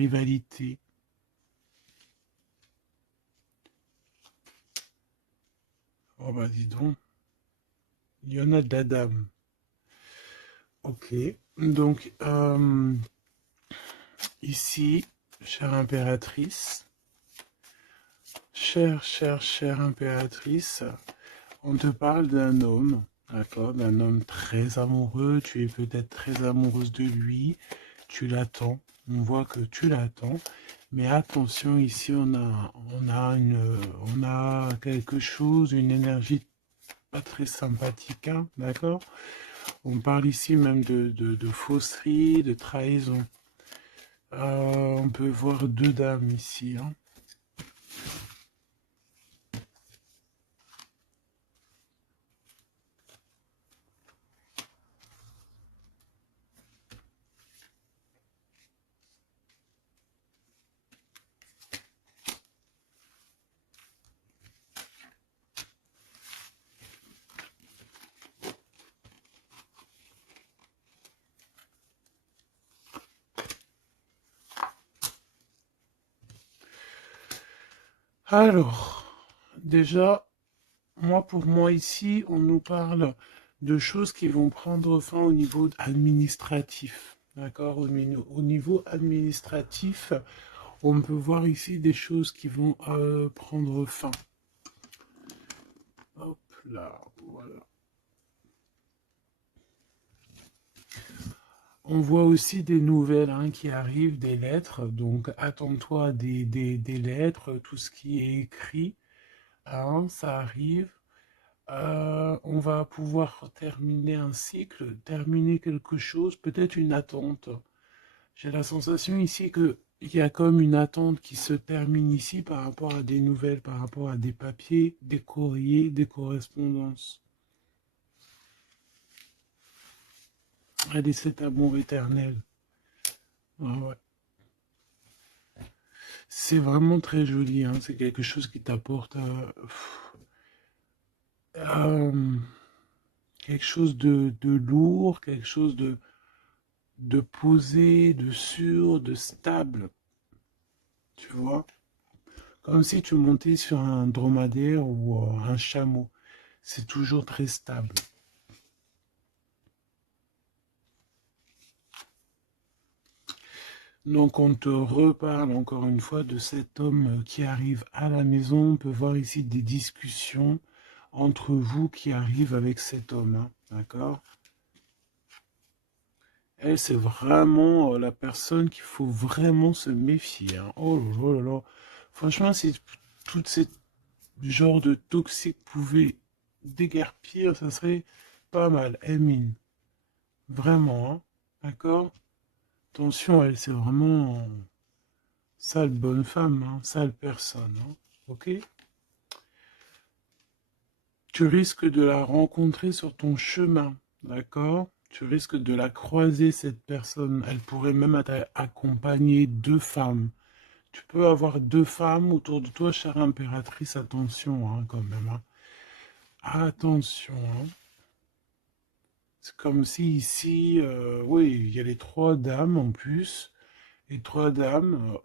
rivalités. Oh bah dis donc, il y en a de la dame. Ok, donc ici, chère impératrice, chère impératrice, on te parle d'un homme, d'accord, d'un homme très amoureux, tu es peut-être très amoureuse de lui, tu l'attends, on voit que tu l'attends, mais attention, ici on a quelque chose, une énergie pas très sympathique, hein, d'accord? On parle ici même de fausserie, de trahison. On peut voir deux dames ici, hein. Alors, déjà, pour moi ici, on nous parle de choses qui vont prendre fin au niveau administratif. D'accord? Au niveau administratif, on peut voir ici des choses qui vont prendre fin. Hop là, voilà. On voit aussi des nouvelles, hein, qui arrivent, des lettres. Donc, attends-toi à des lettres, tout ce qui est écrit, hein, ça arrive. On va pouvoir terminer un cycle, terminer quelque chose, peut-être une attente. J'ai la sensation ici que il y a comme une attente qui se termine ici par rapport à des nouvelles, par rapport à des papiers, des courriers, des correspondances. À cet amour éternel. Ah ouais. C'est vraiment très joli, hein. C'est quelque chose qui t'apporte euh, quelque chose de lourd, quelque chose de posé, de sûr, de stable. Tu vois? Comme si tu montais sur un dromadaire ou un chameau. C'est toujours très stable. Donc on te reparle encore une fois de cet homme qui arrive à la maison. On peut voir ici des discussions entre vous qui arrivent avec cet homme, hein, d'accord? Elle, c'est vraiment la personne qu'il faut vraiment se méfier, hein. Oh là là là. Franchement, si tout ce genre de toxique pouvait déguerpir, ça serait pas mal. Emine, vraiment, hein, d'accord? Attention, elle, c'est vraiment sale bonne femme, hein, sale personne, hein, ok? Tu risques de la rencontrer sur ton chemin, d'accord? Tu risques de la croiser, cette personne. Elle pourrait même être accompagnée de femmes. Tu peux avoir deux femmes autour de toi, chère impératrice. Attention, hein, quand même, hein. Attention, hein. C'est comme si ici, oui, il y a les trois dames en plus. Les trois dames,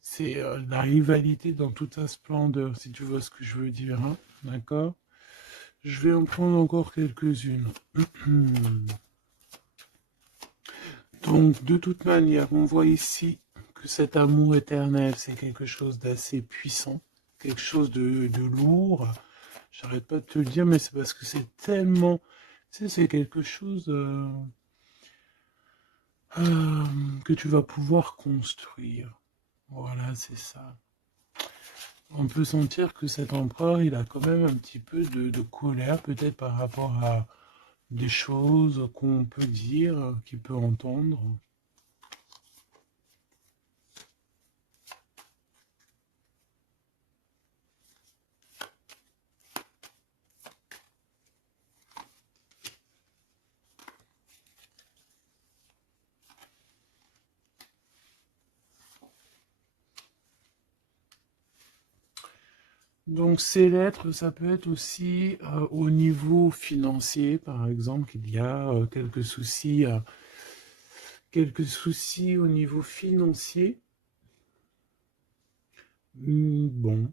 c'est la rivalité dans toute sa splendeur, si tu vois ce que je veux dire, hein. D'accord? Je vais en prendre encore quelques-unes. Donc, de toute manière, on voit ici que cet amour éternel, c'est quelque chose d'assez puissant, quelque chose de lourd. J'arrête pas de te le dire, mais c'est parce que c'est tellement... Tu sais, c'est quelque chose que tu vas pouvoir construire. Voilà, c'est ça. On peut sentir que cet empereur, il a quand même un petit peu de colère, peut-être par rapport à des choses qu'on peut dire, qu'il peut entendre. Donc ces lettres, ça peut être aussi au niveau financier, par exemple, qu'il y a quelques soucis quelques soucis au niveau financier. Bon,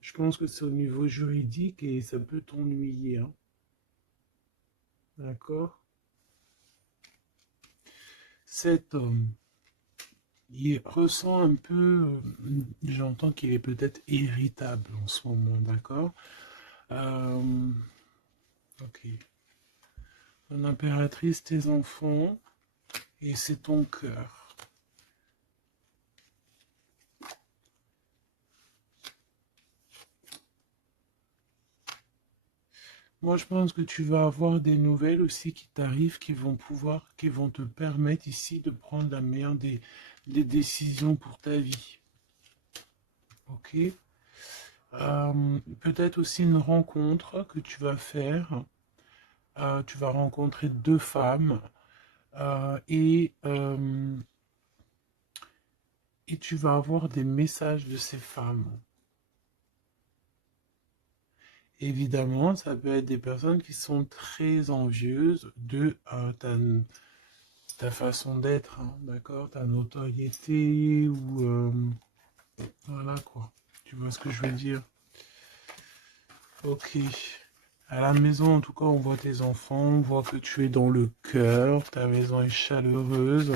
je pense que c'est au niveau juridique et ça peut t'ennuyer, hein. D'accord? Cet homme, il ressent un peu, j'entends qu'il est peut-être irritable en ce moment, d'accord? Euh, ok. Ton impératrice, tes enfants, et c'est ton cœur. Moi, je pense que tu vas avoir des nouvelles aussi qui t'arrivent, qui vont te permettre ici de prendre la meilleure des décisions pour ta vie. Ok? Peut-être aussi une rencontre que tu vas faire. Tu vas rencontrer deux femmes euh, et, euh, et tu vas avoir des messages de ces femmes. Évidemment, ça peut être des personnes qui sont très envieuses de ta façon d'être, hein, d'accord? Ta notoriété ou... voilà quoi. Tu vois ce que je veux dire? Ok. À la maison, en tout cas, on voit tes enfants, on voit que tu es dans le cœur, ta maison est chaleureuse.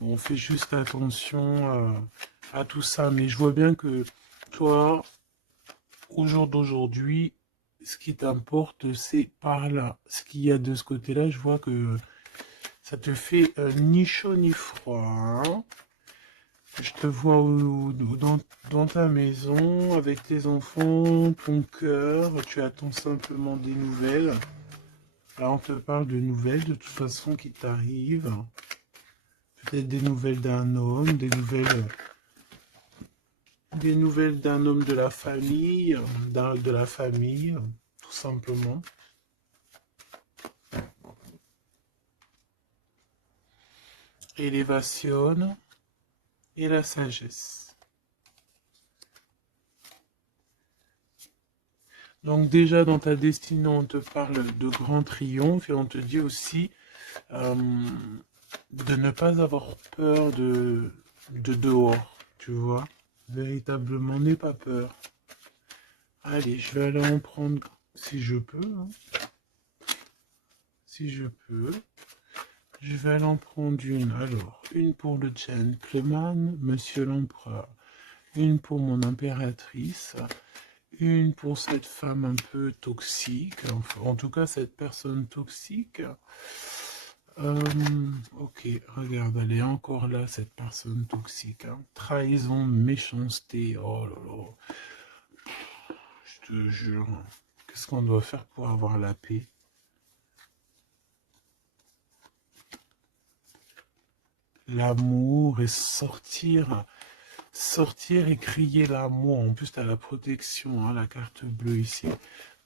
Bon, on fait juste attention à tout ça, mais je vois bien que toi, au jour d'aujourd'hui, ce qui t'importe, c'est par là. Ce qu'il y a de ce côté-là, je vois que ça te fait ni chaud ni froid, hein. Je te vois dans ta maison, avec tes enfants, ton cœur, tu attends simplement des nouvelles. Là, on te parle de nouvelles, de toute façon, qui t'arrivent. Peut-être des nouvelles d'un homme de la famille, de la famille, tout simplement. Élévation et la sagesse. Donc déjà dans ta destinée, on te parle de grand triomphe et on te dit aussi euh, de ne pas avoir peur de dehors, tu vois. Véritablement, n'aie pas peur. Allez, je vais aller en prendre si je peux, hein. Si je peux. Je vais aller en prendre une. Alors, une pour le gentleman, monsieur l'empereur. Une pour mon impératrice. Une pour cette femme un peu toxique. Enfin, en tout cas, cette personne toxique. Ok, regarde, elle est encore là, cette personne toxique, hein. Trahison, méchanceté. Oh là là. Je te jure. Qu'est-ce qu'on doit faire pour avoir la paix? L'amour et sortir et crier l'amour. En plus, tu as la protection, hein, la carte bleue ici.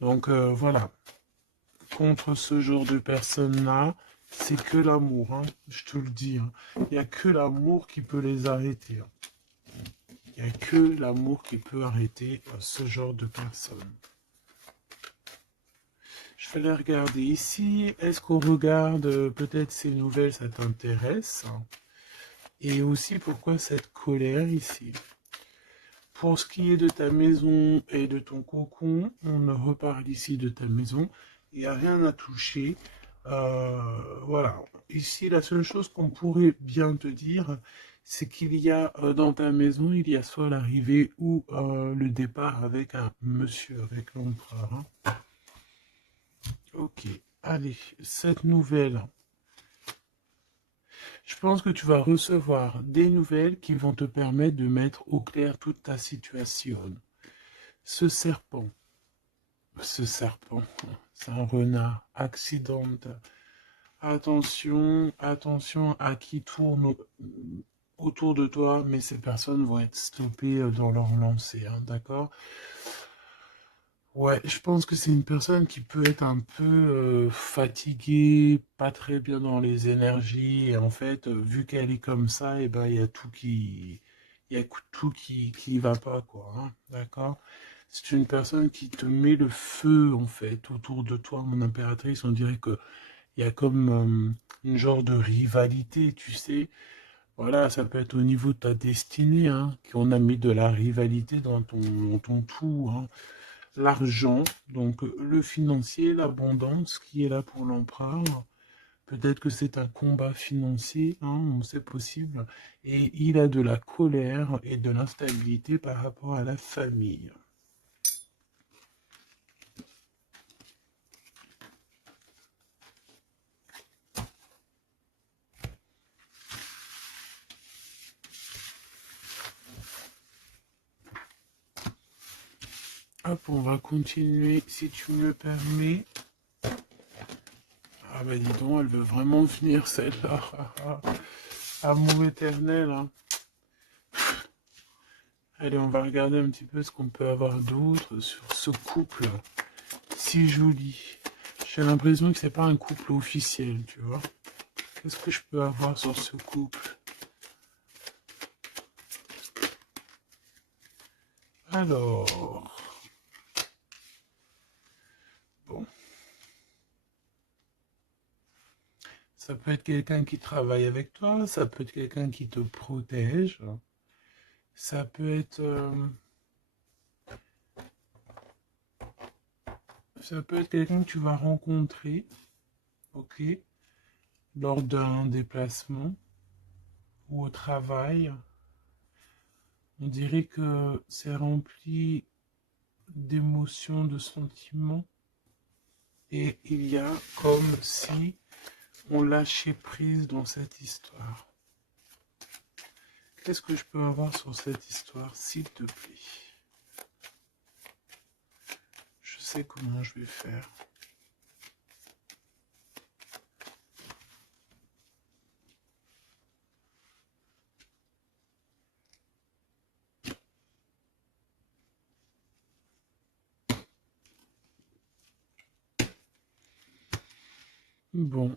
Donc voilà, contre ce genre de personnes-là, c'est que l'amour, hein, je te le dis, hein. Il n'y a que l'amour qui peut les arrêter, hein. Il n'y a que l'amour qui peut arrêter ce genre de personnes. Je vais les regarder ici. Est-ce qu'on regarde peut-être ces nouvelles, ça t'intéresse? Et aussi pourquoi cette colère ici? Pour ce qui est de ta maison et de ton cocon, on reparle ici de ta maison. Il n'y a rien à toucher. Voilà. Ici, la seule chose qu'on pourrait bien te dire, c'est qu'il y a dans ta maison, il y a soit l'arrivée ou le départ avec un monsieur, avec l'empereur, hein. Ok. Allez, cette nouvelle. Je pense que tu vas recevoir des nouvelles qui vont te permettre de mettre au clair toute ta situation. Ce serpent, ce serpent, c'est un renard accidentel. Attention, attention à qui tourne autour de toi, mais ces personnes vont être stoppées dans leur lancée, hein, d'accord? Ouais, je pense que c'est une personne qui peut être un peu fatiguée, pas très bien dans les énergies, et en fait, vu qu'elle est comme ça, et ben il y a il y a tout qui va pas, quoi, hein, d'accord? C'est une personne qui te met le feu, en fait, autour de toi, mon impératrice. On dirait que il y a comme une genre de rivalité, tu sais. Voilà, ça peut être au niveau de ta destinée, hein, qu'on a mis de la rivalité dans ton tout, hein. L'argent, donc le financier, l'abondance qui est là pour l'empereur. Peut-être que c'est un combat financier, hein, c'est possible. Et il a de la colère et de l'instabilité par rapport à la famille. Hop, on va continuer, si tu me le permets. Ah bah dis donc, elle veut vraiment venir celle-là. Amour éternel, hein. Allez, on va regarder un petit peu ce qu'on peut avoir d'autre sur ce couple si joli. J'ai l'impression que c'est pas un couple officiel, tu vois. Qu'est-ce que je peux avoir sur ce couple? Alors, bon, ça peut être quelqu'un qui travaille avec toi, ça peut être quelqu'un qui te protège, ça peut être, quelqu'un que tu vas rencontrer, ok, lors d'un déplacement ou au travail. On dirait que c'est rempli d'émotions, de sentiments, et il y a comme si on lâchait prise dans cette histoire. Qu'est-ce que je peux avoir sur cette histoire, s'il te plaît? Je sais comment je vais faire. Bon,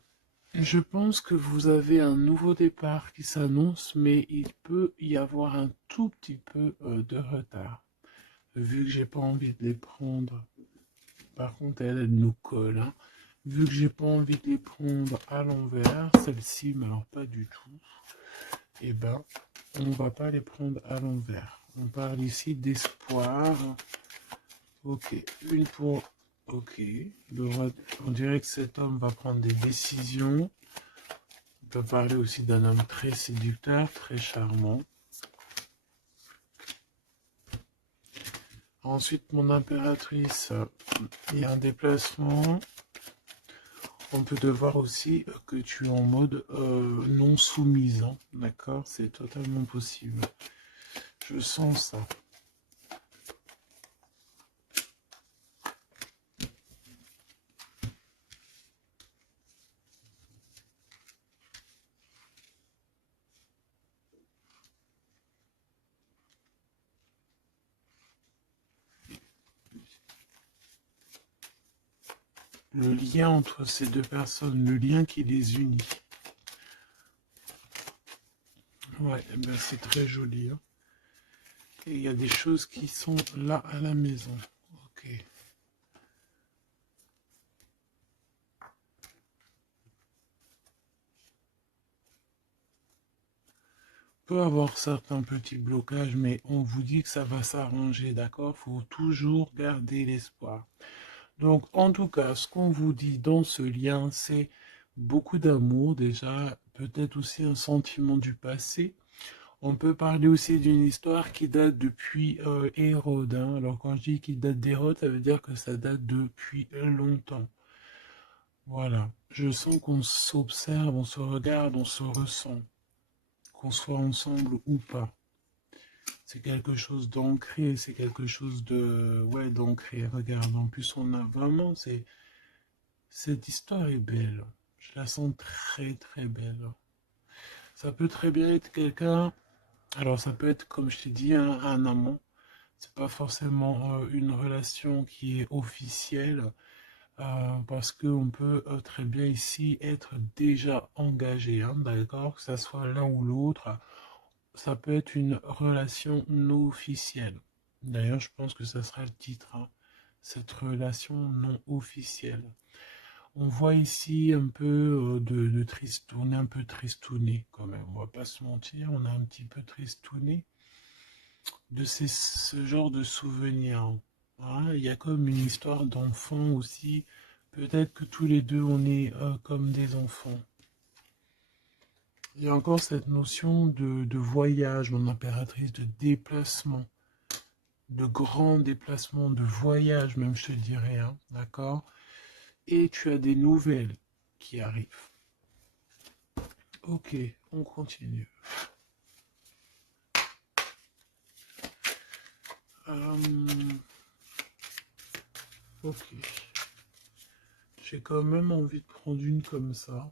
je pense que vous avez un nouveau départ qui s'annonce, mais il peut y avoir un tout petit peu de retard. Vu que j'ai pas envie de les prendre, par contre elle nous colle, hein. Vu que j'ai pas envie de les prendre à l'envers, celle-ci, mais alors pas du tout, eh ben, on va pas les prendre à l'envers. On parle ici d'espoir. Ok, une pour... Ok, on dirait que cet homme va prendre des décisions. On peut parler aussi d'un homme très séducteur, très charmant. Ensuite, mon impératrice, il y a un déplacement. On peut te voir aussi que tu es en mode non soumisant, d'accord? C'est totalement possible. Je sens ça. Le lien entre ces deux personnes, le lien qui les unit. Ouais, eh ben c'est très joli, hein. Et il y a des choses qui sont là à la maison. Ok. On peut avoir certains petits blocages, mais on vous dit que ça va s'arranger, d'accord? Il faut toujours garder l'espoir. Donc, en tout cas, ce qu'on vous dit dans ce lien, c'est beaucoup d'amour déjà, peut-être aussi un sentiment du passé. On peut parler aussi d'une histoire qui date depuis Hérode, hein. Alors, quand je dis qu'il date d'Hérode, ça veut dire que ça date depuis longtemps. Voilà. Je sens qu'on s'observe, on se regarde, on se ressent, qu'on soit ensemble ou pas. C'est quelque chose d'ancré, c'est quelque chose de... Ouais, d'ancré. Regarde, en plus, on a vraiment... Cette histoire est belle. Je la sens très, très belle. Ça peut très bien être quelqu'un... Alors, ça peut être, comme je t'ai dit, un amant. C'est pas forcément une relation qui est officielle. Parce qu'on peut très bien ici être déjà engagé, hein, d'accord? Que ça soit l'un ou l'autre. Ça peut être une relation non officielle. D'ailleurs, je pense que ça sera le titre, hein, cette relation non officielle. On voit ici un peu de triste, on est un peu tristouné quand même, on va pas se mentir, on est un petit peu tristouné de ce genre de souvenirs. Hein. Il y a comme une histoire d'enfant aussi, peut-être que tous les deux on est comme des enfants. Il y a encore cette notion de voyage, mon impératrice, de déplacement, de grand déplacement, de voyage même je te dirais, hein, d'accord? Et tu as des nouvelles qui arrivent. Ok, on continue. Euh, ok. J'ai quand même envie de prendre une comme ça.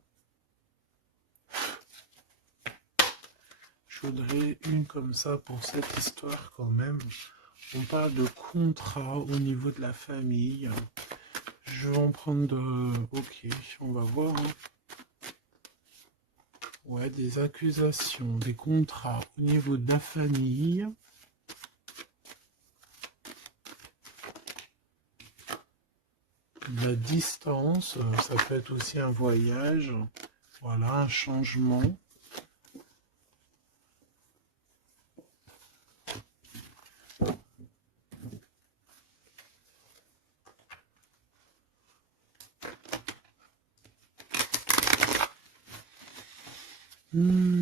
Je voudrais une comme ça pour cette histoire quand même. On parle de contrat au niveau de la famille. Je vais en prendre de... Ok, on va voir. Hein. Ouais, des accusations, des contrats au niveau de la famille. La distance, ça peut être aussi un voyage. Voilà, un changement.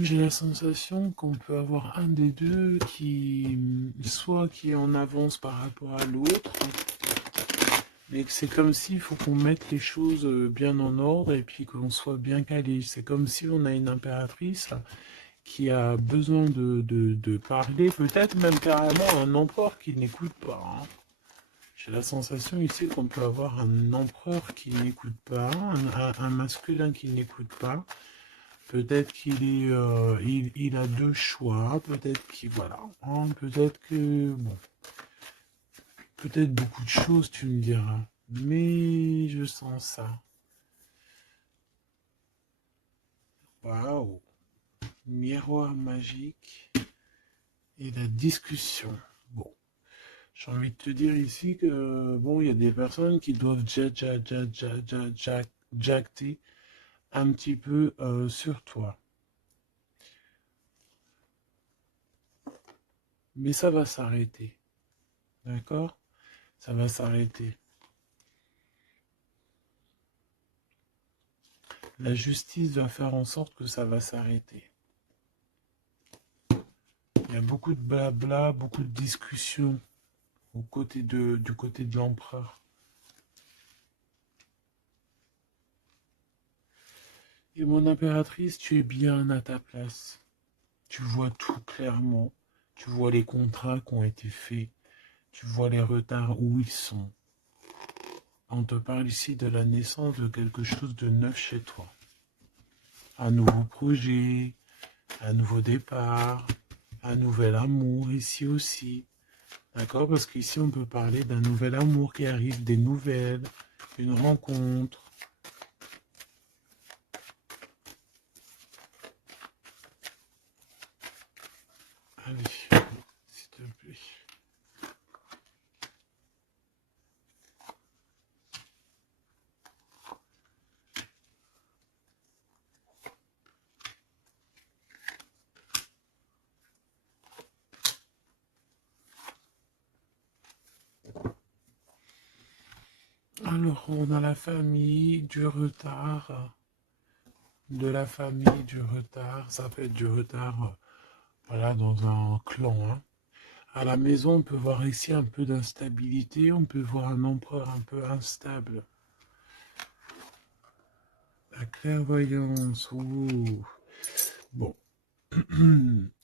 J'ai la sensation qu'on peut avoir un des deux qui, soit qui est en avance par rapport à l'autre, mais que c'est comme s'il faut qu'on mette les choses bien en ordre et puis qu'on soit bien calé. C'est comme si on a une impératrice qui a besoin de parler, peut-être même carrément un empereur qui n'écoute pas. Hein. J'ai la sensation ici qu'on peut avoir un empereur qui n'écoute pas, un masculin qui n'écoute pas. Peut-être qu'il est, il a deux choix, peut-être qu'il, voilà, hein, peut-être que, bon, peut-être beaucoup de choses, tu me diras, mais je sens ça. Waouh, miroir magique et la discussion. Bon, j'ai envie de te dire ici que, bon, il y a des personnes qui doivent jacter un petit peu sur toi. Mais ça va s'arrêter, d'accord? Ça va s'arrêter. La justice va faire en sorte que ça va s'arrêter. Il y a beaucoup de blabla, beaucoup de discussions du côté de l'empereur. Et mon impératrice, tu es bien à ta place. Tu vois tout clairement. Tu vois les contrats qui ont été faits. Tu vois les retards où ils sont. On te parle ici de la naissance de quelque chose de neuf chez toi. Un nouveau projet, un nouveau départ, un nouvel amour ici aussi. D'accord? Parce qu'ici, on peut parler d'un nouvel amour qui arrive, des nouvelles, une rencontre. Allez, s'il te plaît. Alors, on a la famille, du retard, de la famille, du retard. Ça peut être du retard, voilà, dans un clan. Hein. À la maison, on peut voir ici un peu d'instabilité. On peut voir un empereur un peu instable. La clairvoyance. Ouh. Bon.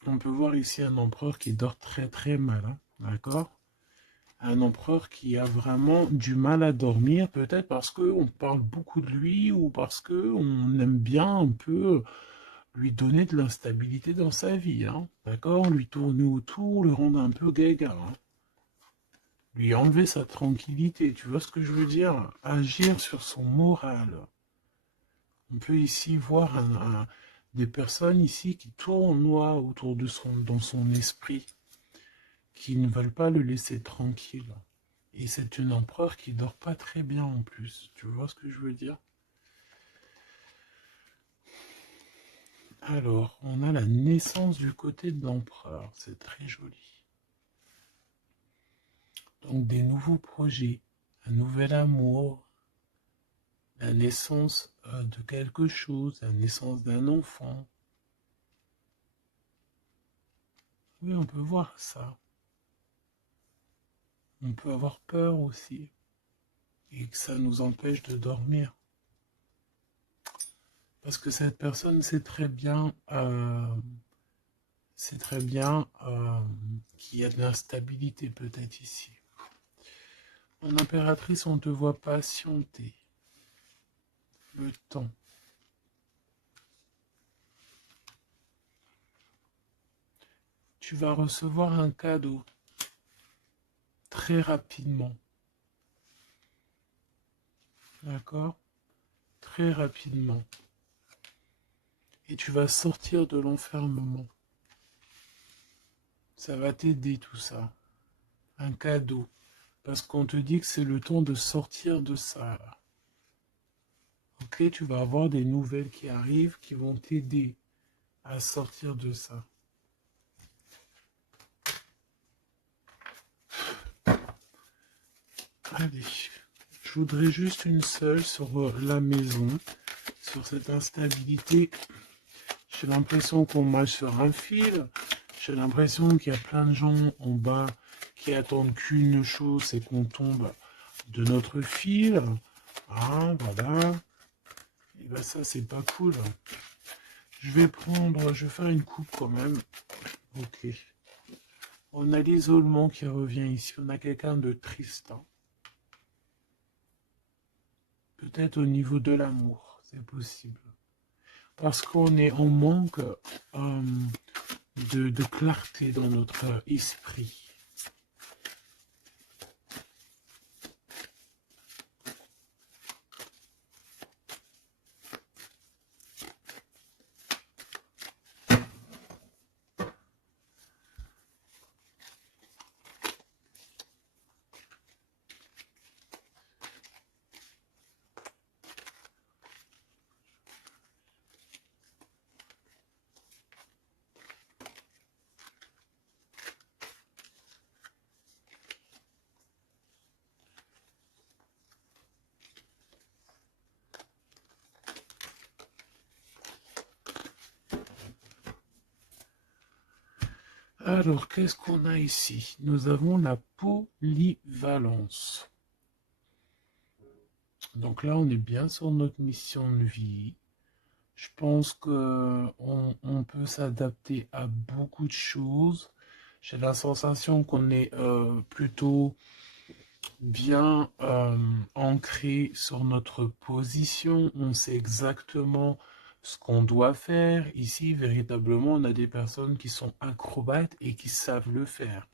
On peut voir ici un empereur qui dort très très mal. Hein. D'accord? Un empereur qui a vraiment du mal à dormir, peut-être parce qu'on parle beaucoup de lui ou parce qu'on aime bien un peu lui donner de l'instabilité dans sa vie, hein, d'accord? Lui tourner autour, le rendre un peu gaga, hein. Lui enlever sa tranquillité, tu vois ce que je veux dire? Agir sur son moral. On peut ici voir des personnes ici qui tournoient autour de dans son esprit, qui ne veulent pas le laisser tranquille. Et c'est une empereur qui dort pas très bien en plus. Tu vois ce que je veux dire? Alors, on a la naissance du côté de l'empereur. C'est très joli. Donc, des nouveaux projets, un nouvel amour, la naissance de quelque chose, la naissance d'un enfant. Oui, on peut voir ça. On peut avoir peur aussi et que ça nous empêche de dormir. Parce que cette personne sait très bien, qu'il y a de l'instabilité peut-être ici. Mon impératrice, on te voit patienter le temps. Tu vas recevoir un cadeau très rapidement. D'accord? Très rapidement. Et tu vas sortir de l'enfermement. Ça va t'aider tout ça. Un cadeau. Parce qu'on te dit que c'est le temps de sortir de ça. Ok, tu vas avoir des nouvelles qui arrivent qui vont t'aider à sortir de ça. Allez, je voudrais juste une seule sur la maison, sur cette instabilité. J'ai l'impression qu'on marche sur un fil. J'ai l'impression qu'il y a plein de gens en bas qui attendent qu'une chose, c'est qu'on tombe de notre fil. Ah, voilà. Et ben ça, c'est pas cool. Je vais faire une coupe quand même. Ok. On a l'isolement qui revient ici. On a quelqu'un de triste. Peut-être au niveau de l'amour, c'est possible. Parce qu'on est en manque de clarté dans notre esprit. Alors, qu'est-ce qu'on a ici? Nous avons la polyvalence. Donc là, on est bien sur notre mission de vie. Je pense qu'on peut s'adapter à beaucoup de choses. J'ai la sensation qu'on est plutôt bien ancré sur notre position. On sait exactement ce qu'on doit faire. Ici, véritablement, on a des personnes qui sont acrobates et qui savent le faire.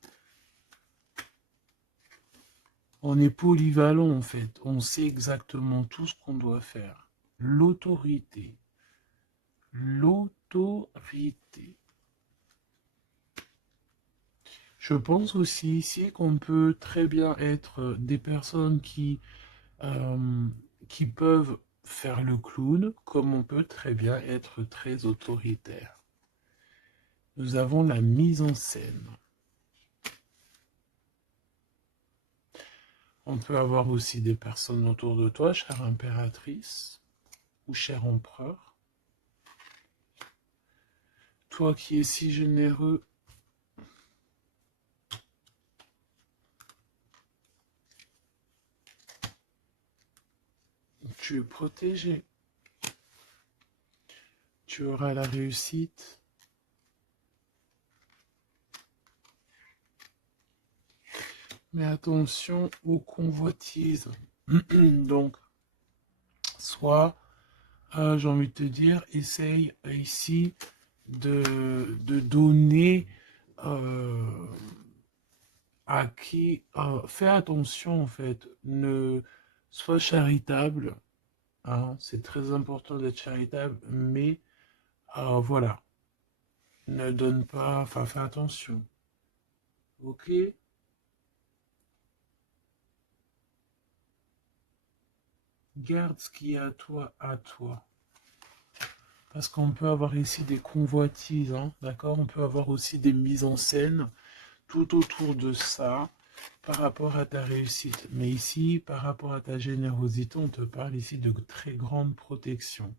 On est polyvalent en fait. On sait exactement tout ce qu'on doit faire. L'autorité. L'autorité. Je pense aussi ici qu'on peut très bien être des personnes qui peuvent faire le clown, comme on peut très bien être très autoritaire. Nous avons la mise en scène. On peut avoir aussi des personnes autour de toi, chère impératrice ou cher empereur. Toi qui es si généreux, tu es protégé. Tu auras la réussite. Mais attention aux convoitises. Donc, soit, j'ai envie de te dire, essaye ici de donner à qui... fais attention, en fait. Ne sois charitable. Hein, c'est très important d'être charitable, mais voilà. Ne donne pas... Enfin, fais attention. Ok? Garde ce qui est à toi, à toi. Parce qu'on peut avoir ici des convoitises, hein, d'accord? On peut avoir aussi des mises en scène tout autour de ça par rapport à ta réussite. Mais ici, par rapport à ta générosité, on te parle ici de très grande protection.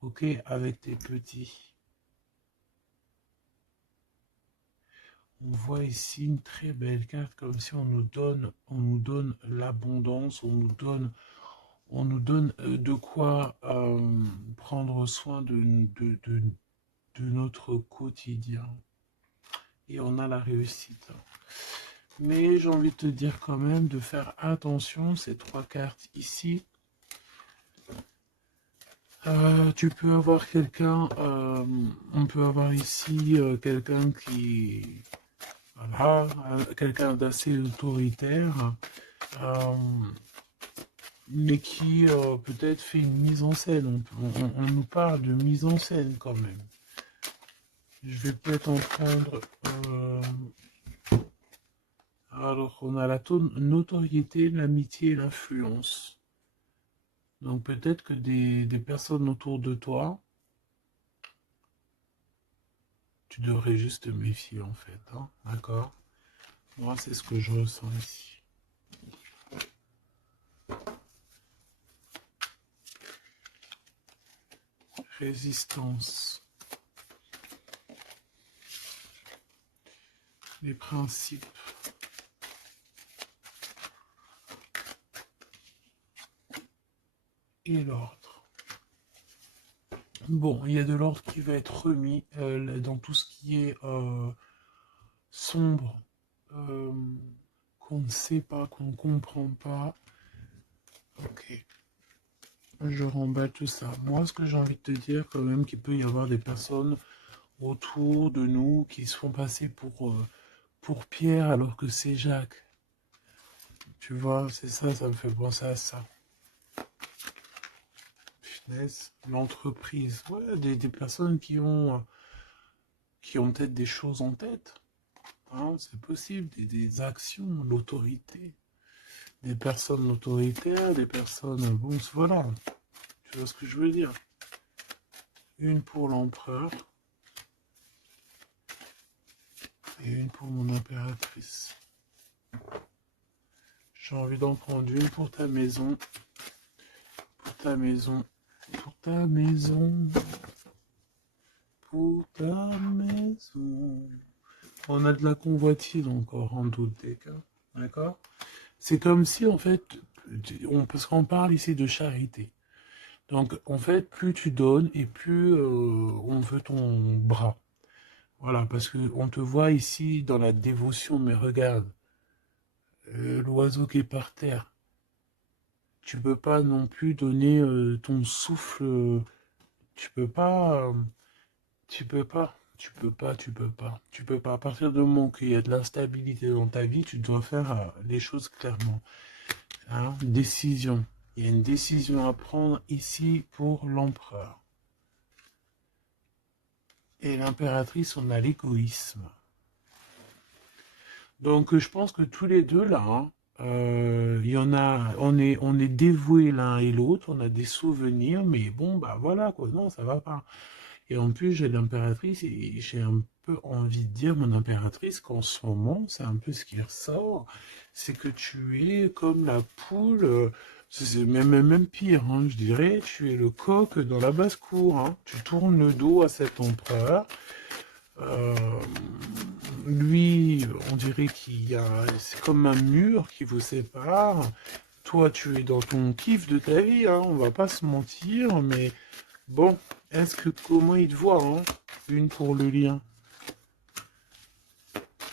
Ok, avec tes petits. On voit ici une très belle carte, comme si on nous donne l'abondance, on nous donne de quoi prendre soin de notre quotidien. Et on a la réussite. Mais j'ai envie de te dire quand même de faire attention, ces trois cartes ici. Tu peux avoir quelqu'un, on peut avoir ici quelqu'un qui, voilà, quelqu'un d'assez autoritaire, euh, mais qui peut-être fait une mise en scène. On nous parle de mise en scène quand même. Je vais peut-être en prendre. Alors, on a la notoriété, l'amitié et l'influence. Donc, peut-être que des personnes autour de toi, tu devrais juste te méfier en fait. Hein, d'accord? Moi, c'est ce que je ressens ici. Résistance. Les principes. Et l'ordre. Bon, il y a de l'ordre qui va être remis dans tout ce qui est sombre, qu'on ne sait pas, qu'on ne comprend pas. Ok. Je remballe tout ça. Moi, ce que j'ai envie de te dire quand même, qu'il peut y avoir des personnes autour de nous qui se font passer pour Pierre alors que c'est Jacques. Tu vois, c'est ça, ça me fait penser à ça. Finesse, l'entreprise. Ouais, des personnes qui ont peut-être des choses en tête. Hein, c'est possible, des actions, l'autorité. Des personnes autoritaires, des personnes... Bon, voilà. Tu vois ce que je veux dire? Une pour l'empereur et une pour mon impératrice. J'ai envie d'en prendre une pour ta maison. Pour ta maison. Pour ta maison. Pour ta maison. On a de la convoitise encore en doute des cas. D'accord? C'est comme si, en fait, parce qu'on parle ici de charité. Donc, en fait, plus tu donnes et plus on veut ton bras. Voilà, parce que on te voit ici dans la dévotion, mais regarde, l'oiseau qui est par terre. Tu peux pas non plus donner ton souffle. Tu peux pas. Tu peux pas. Tu peux pas. Tu peux pas. Tu peux pas. À partir du moment qu'il y a de l'instabilité dans ta vie, tu dois faire les choses clairement. Hein, décision. Il y a une décision à prendre ici pour l'empereur. Et l'impératrice, on a l'égoïsme. Donc je pense que tous les deux là, hein, il y en a, on est dévoués l'un et l'autre, on a des souvenirs, mais bon, bah voilà quoi, non, ça va pas. Et en plus, j'ai l'impératrice et j'ai un peu envie de dire, mon impératrice, qu'en ce moment, c'est un peu ce qui ressort, c'est que tu es comme la poule, c'est même pire, hein, je dirais, tu es le coq dans la basse-cour, hein, tu tournes le dos à cet empereur. Euh, Lui, on dirait qu'il y a, c'est comme un mur qui vous sépare. Toi, tu es dans ton kiff de ta vie, hein, on va pas se mentir, mais bon, comment il te voit, hein, une pour le lien.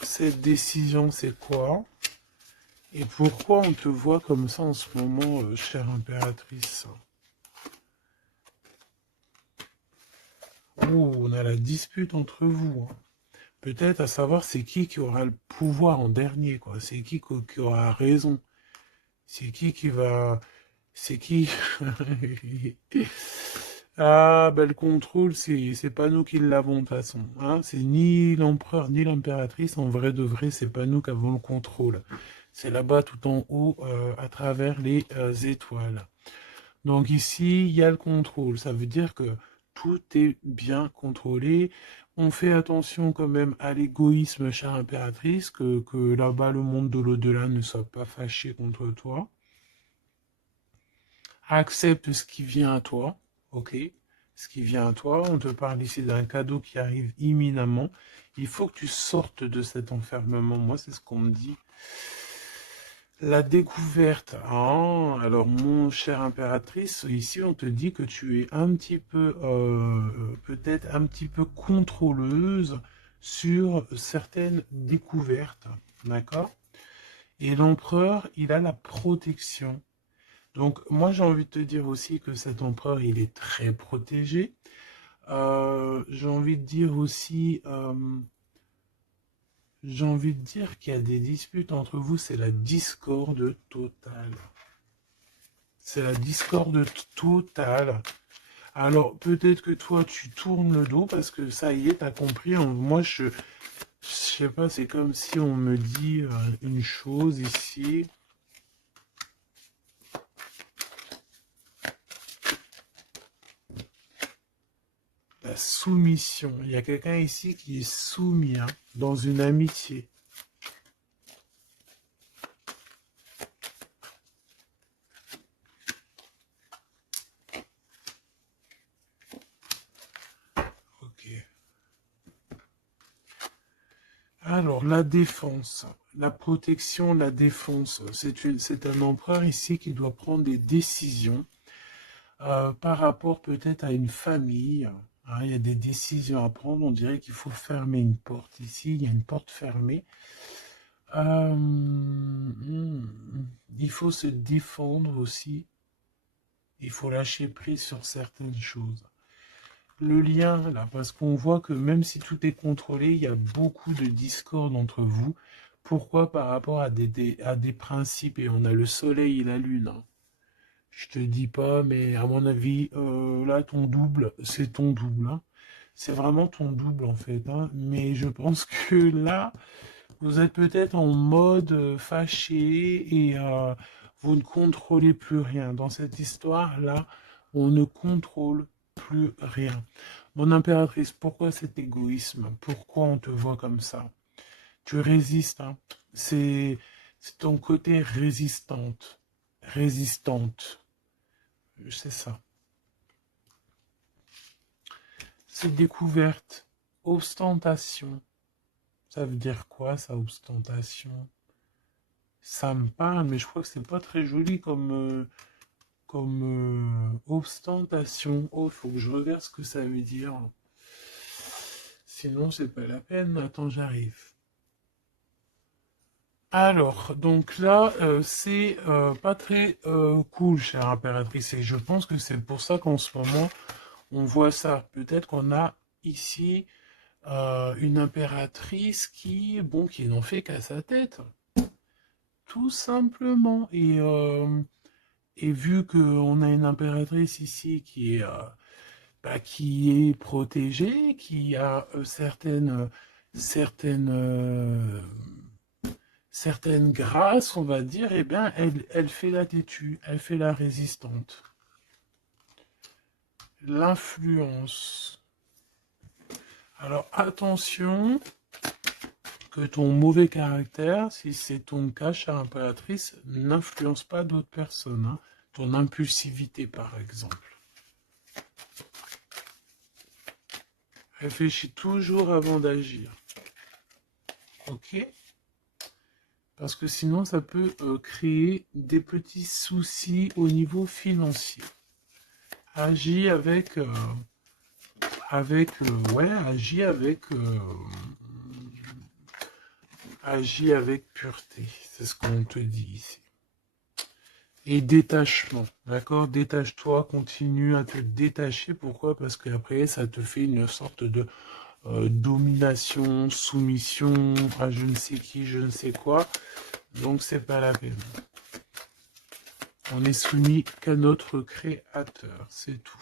Cette décision, c'est quoi? Et pourquoi on te voit comme ça en ce moment, chère impératrice? Oh, on a la dispute entre vous, hein. Peut-être à savoir c'est qui aura le pouvoir en dernier, quoi. C'est qui aura raison. C'est qui va... C'est qui? Ah, ben le contrôle, c'est pas nous qui l'avons de toute façon. Hein, c'est ni l'empereur ni l'impératrice. En vrai de vrai, c'est pas nous qui avons le contrôle. C'est là-bas tout en haut, à travers les étoiles. Donc ici, il y a le contrôle. Ça veut dire que tout est bien contrôlé. On fait attention quand même à l'égoïsme, chère impératrice, que là-bas, le monde de l'au-delà ne soit pas fâché contre toi. Accepte ce qui vient à toi, ok? Ce qui vient à toi, on te parle ici d'un cadeau qui arrive imminemment. Il faut que tu sortes de cet enfermement. Moi, c'est ce qu'on me dit. La découverte. Ah, alors, mon cher impératrice, ici, on te dit que tu es un petit peu, peut-être un petit peu contrôleuse sur certaines découvertes. D'accord? Et l'empereur, il a la protection. Donc, moi, j'ai envie de te dire aussi que cet empereur, il est très protégé. J'ai envie de dire aussi, j'ai envie de dire qu'il y a des disputes entre vous, c'est la discorde totale. C'est la discorde totale. Alors, peut-être que toi, tu tournes le dos parce que ça y est, t'as compris. Moi, je sais pas, c'est comme si on me dit une chose ici. La soumission. Il y a quelqu'un ici qui est soumis hein, dans une amitié. Ok. Alors, la défense, la protection, la défense. C'est un empereur ici qui doit prendre des décisions par rapport peut-être à une famille. Hein, il y a des décisions à prendre. On dirait qu'il faut fermer une porte ici. Il y a une porte fermée. Il faut se défendre aussi. Il faut lâcher prise sur certaines choses. Le lien, là, parce qu'on voit que même si tout est contrôlé, il y a beaucoup de discorde entre vous. Pourquoi? Par rapport à des principes, et on a le soleil et la lune. Hein. Je te dis pas, mais à mon avis, là, ton double, c'est ton double. Hein. C'est vraiment ton double, en fait. Hein. Mais je pense que là, vous êtes peut-être en mode fâché et vous ne contrôlez plus rien. Dans cette histoire-là, on ne contrôle plus rien. Mon impératrice, pourquoi cet égoïsme? Pourquoi on te voit comme ça? Tu résistes, hein? C'est ton côté résistante. Résistante. C'est ça. C'est découverte. Ostentation. Ça veut dire quoi, ça, ostentation? Ça me parle, mais je crois que c'est pas très joli comme ostentation. Oh, il faut que je regarde ce que ça veut dire. Sinon, c'est pas la peine. Attends, j'arrive. Alors, donc là, c'est pas très cool, chère impératrice, et je pense que c'est pour ça qu'en ce moment, on voit ça. Peut-être qu'on a ici une impératrice qui n'en fait qu'à sa tête, tout simplement. Et vu qu'on a une impératrice ici qui est protégée, qui a certaines grâces, on va dire, eh bien, elle fait la têtue, elle fait la résistante. L'influence. Alors, attention que ton mauvais caractère, si c'est ton cas, chère impératrice, n'influence pas d'autres personnes. Hein. Ton impulsivité, par exemple. Réfléchis toujours avant d'agir. Ok? Parce que sinon, ça peut créer des petits soucis au niveau financier. Agis agis avec pureté. C'est ce qu'on te dit ici. Et détachement, d'accord? Détache-toi, continue à te détacher. Pourquoi? Parce qu'après, ça te fait une sorte de domination, soumission à je ne sais qui, je ne sais quoi. Donc, c'est pas la peine. On est soumis qu'à notre créateur, c'est tout.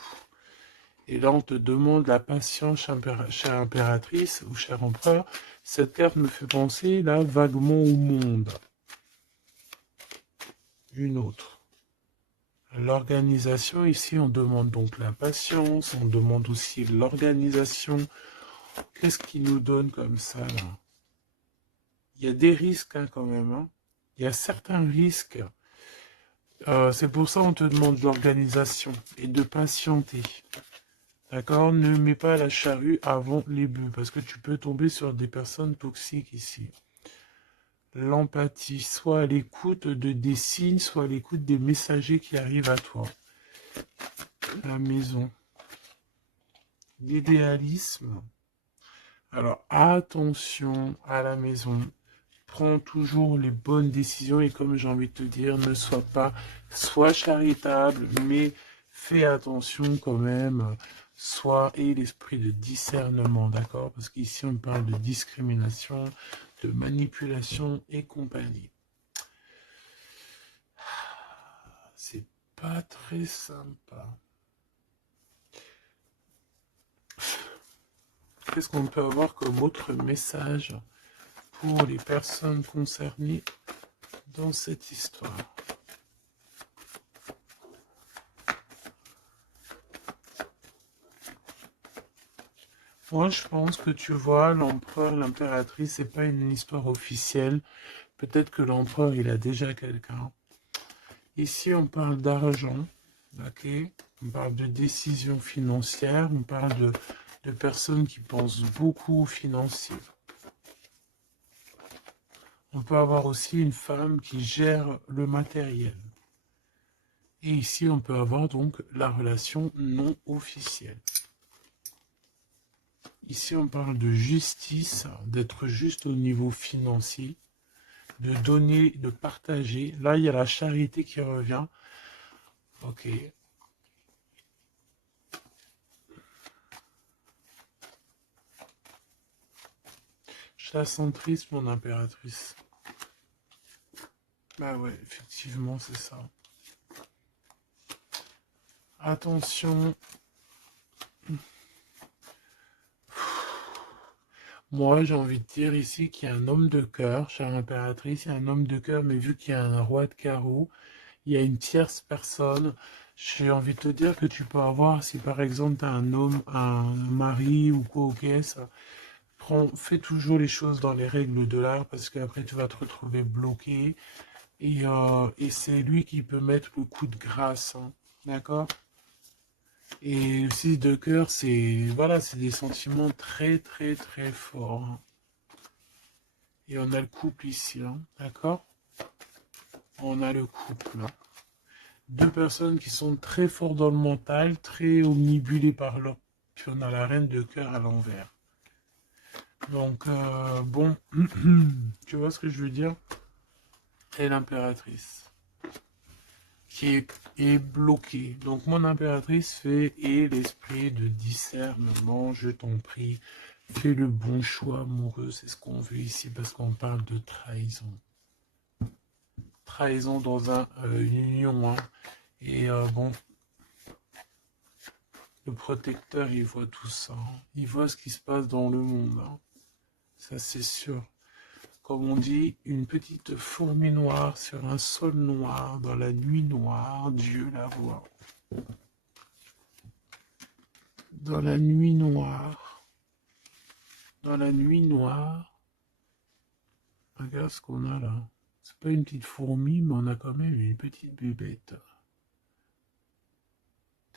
Et là, on te demande la patience, chère impératrice ou cher empereur. Cette carte me fait penser, là, vaguement au monde. Une autre. L'organisation, ici, on demande donc la patience, on demande aussi l'organisation. Qu'est-ce qui nous donne comme ça, là? Il y a des risques, hein, quand même, hein. Il y a certains risques. C'est pour ça qu'on te demande l'organisation et de patienter. D'accord? Ne mets pas la charrue avant les bœufs, parce que tu peux tomber sur des personnes toxiques ici. L'empathie, soit à l'écoute des signes, soit à l'écoute des messagers qui arrivent à toi. La maison. L'idéalisme. Alors, attention à la maison. Prends toujours les bonnes décisions et comme j'ai envie de te dire, ne sois charitable, mais fais attention quand même. Aie l'esprit de discernement, d'accord? Parce qu'ici, on parle de discrimination, de manipulation et compagnie. C'est pas très sympa. Qu'est-ce qu'on peut avoir comme autre message pour les personnes concernées dans cette histoire? Moi, je pense que tu vois, l'empereur, l'impératrice, c'est pas une histoire officielle. Peut-être que l'empereur, il a déjà quelqu'un. Ici, on parle d'argent, ok? On parle de décisions financières, on parle de personnes qui pensent beaucoup aux financiers. On peut avoir aussi une femme qui gère le matériel. Et ici, on peut avoir donc la relation non officielle. Ici, on parle de justice, d'être juste au niveau financier, de donner, de partager. Là, il y a la charité qui revient. Ok. Je la centrise, mon impératrice. Bah ouais, effectivement, c'est ça. Attention. Moi, j'ai envie de dire ici qu'il y a un homme de cœur, chère impératrice, il y a un homme de cœur, mais vu qu'il y a un roi de carreau, il y a une tierce personne. J'ai envie de te dire que tu peux avoir, si par exemple tu as un homme, un mari ou quoi, ok, ça, fais toujours les choses dans les règles de l'art parce qu'après tu vas te retrouver bloqué et c'est lui qui peut mettre le coup de grâce, hein, d'accord? Et aussi de cœur, c'est voilà, c'est des sentiments très très très forts, hein. Et on a le couple ici, hein, d'accord? On a le couple, hein. Deux personnes qui sont très fortes dans le mental, très omnibulées par leur... Puis on a la reine de cœur à l'envers. Donc, bon, tu vois ce que je veux dire? Et l'impératrice, est bloquée. Donc, mon impératrice fait, et l'esprit de discernement, je t'en prie, fais le bon choix amoureux, c'est ce qu'on veut ici, parce qu'on parle de trahison. Trahison dans une union, hein. Et bon, le protecteur, il voit tout ça, hein. Il voit ce qui se passe dans le monde, hein. Ça, c'est sûr. Comme on dit, une petite fourmi noire sur un sol noir, dans la nuit noire, Dieu la voit. Dans la nuit noire, dans la nuit noire, regarde ce qu'on a là. C'est pas une petite fourmi, mais on a quand même une petite bébête.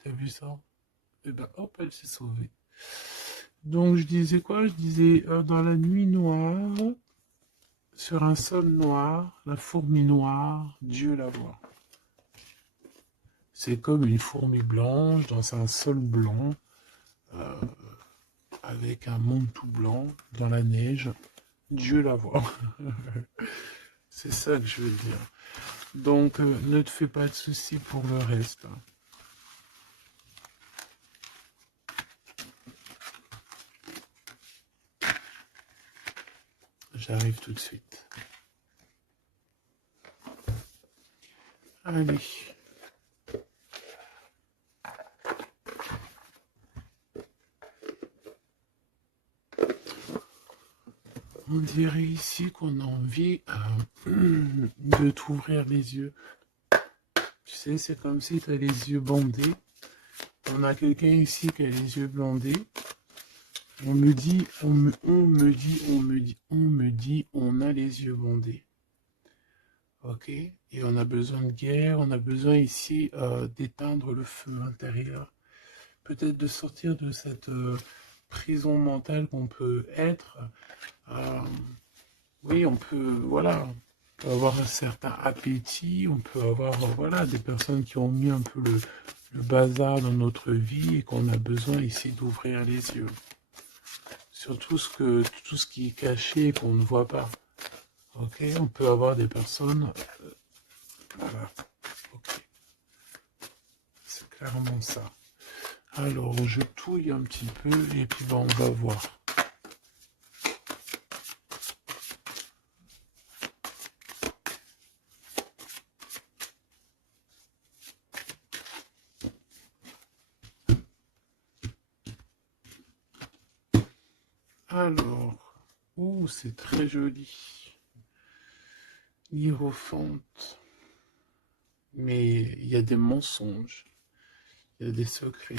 T'as vu ça? Et ben hop, elle s'est sauvée. Donc je disais quoi? Je disais dans la nuit noire, sur un sol noir, la fourmi noire, Dieu la voit. C'est comme une fourmi blanche dans un sol blanc, euh, avec un monde tout blanc, dans la neige. Dieu la voit. C'est ça que je veux dire. Donc, ne te fais pas de soucis pour le reste. J'arrive tout de suite. Allez. On dirait ici qu'on a envie de t'ouvrir les yeux. Tu sais, c'est comme si tu as les yeux bandés. On a quelqu'un ici qui a les yeux bandés. On me dit, on a les yeux bandés. Ok? Et on a besoin de guerre, on a besoin ici d'éteindre le feu intérieur. Peut-être de sortir de cette prison mentale qu'on peut être. Euh, oui, on peut, voilà, on peut avoir un certain appétit, on peut avoir, voilà, des personnes qui ont mis un peu le bazar dans notre vie et qu'on a besoin ici d'ouvrir les yeux. Sur tout ce qui est caché et qu'on ne voit pas. Ok, on peut avoir des personnes, voilà, ok, c'est clairement ça. Alors, je touille un petit peu et puis ben, on va voir. Alors, ouh, c'est très joli. Hiérophante. Mais il y a des mensonges, il y a des secrets.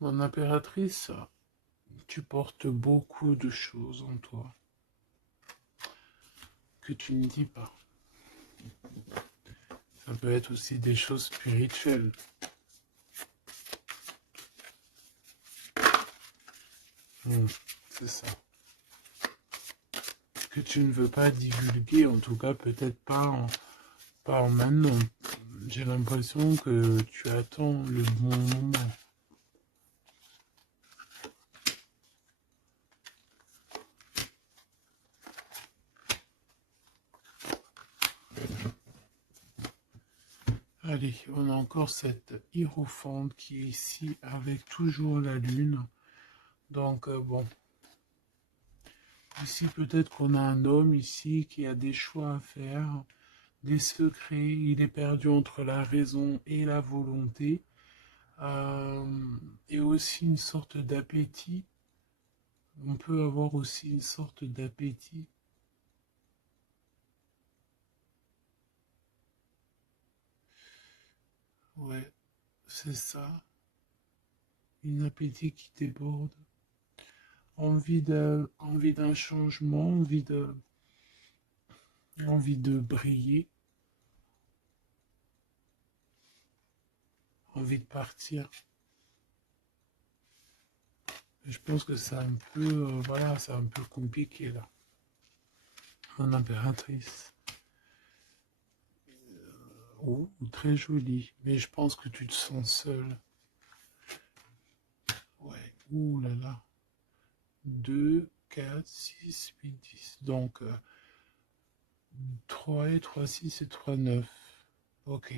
Mon impératrice, tu portes beaucoup de choses en toi que tu ne dis pas. Ça peut être aussi des choses spirituelles. C'est ça. Que tu ne veux pas divulguer, en tout cas peut-être pas en maintenant. J'ai l'impression que tu attends le bon moment. Allez, on a encore cette hiérophante qui est ici avec toujours la lune. Donc bon, ici peut-être qu'on a un homme ici qui a des choix à faire, des secrets, il est perdu entre la raison et la volonté. Et aussi une sorte d'appétit. On peut avoir aussi une sorte d'appétit. Ouais, c'est ça. Une appétit qui déborde. Envie d'un changement, envie de briller, envie de partir. Je pense que c'est un peu, voilà, c'est un peu compliqué là. Mon impératrice. Oh, très jolie. Mais je pense que tu te sens seule. Ouais. Ouh là là. 2, 4, 6, 8, 10. Donc, 3 et 3, 6 et 3, 9. Ok.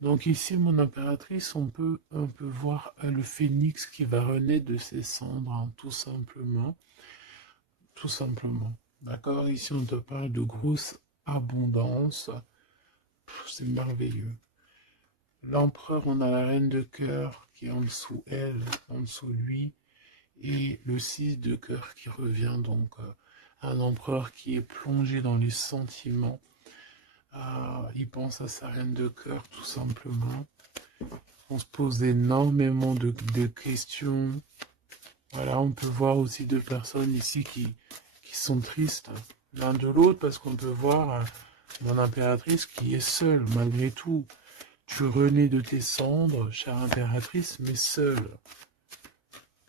Donc ici, mon impératrice, on peut voir le phénix qui va renaître de ses cendres, hein, tout simplement. Tout simplement. D'accord? Ici, on te parle de grosse abondance. C'est merveilleux. L'empereur, on a la reine de cœur qui est en dessous elle, en dessous lui, et le 6 de cœur qui revient, donc un empereur qui est plongé dans les sentiments. Il pense à sa reine de cœur, tout simplement. On se pose énormément de questions. Voilà, on peut voir aussi deux personnes ici qui sont tristes l'un de l'autre parce qu'on peut voir mon impératrice qui est seule malgré tout. Tu renais de tes cendres, chère impératrice, mais seule.